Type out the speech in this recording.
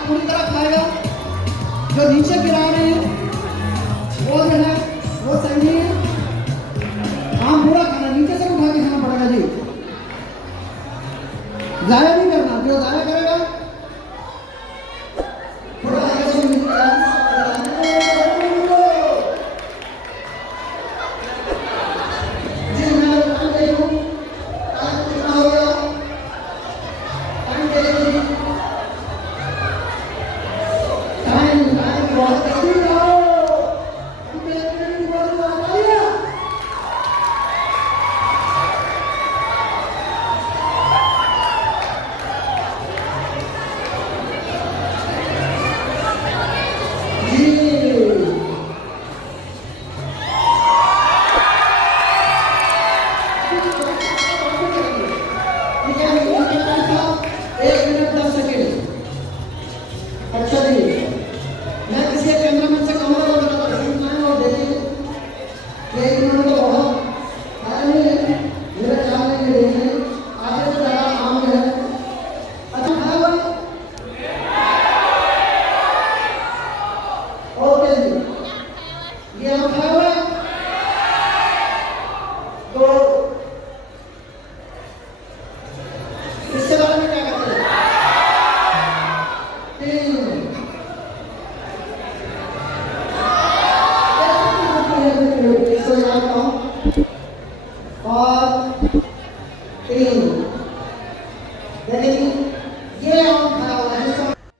आप पूरी तरह खाएगा। जो नीचे गिरा रहे हैं वो जो है वो सही नहीं है। आम पूरा खाना, नीचे से उठा के खाना पड़ेगा जी, जाया नहीं करना। जो जाया करेगा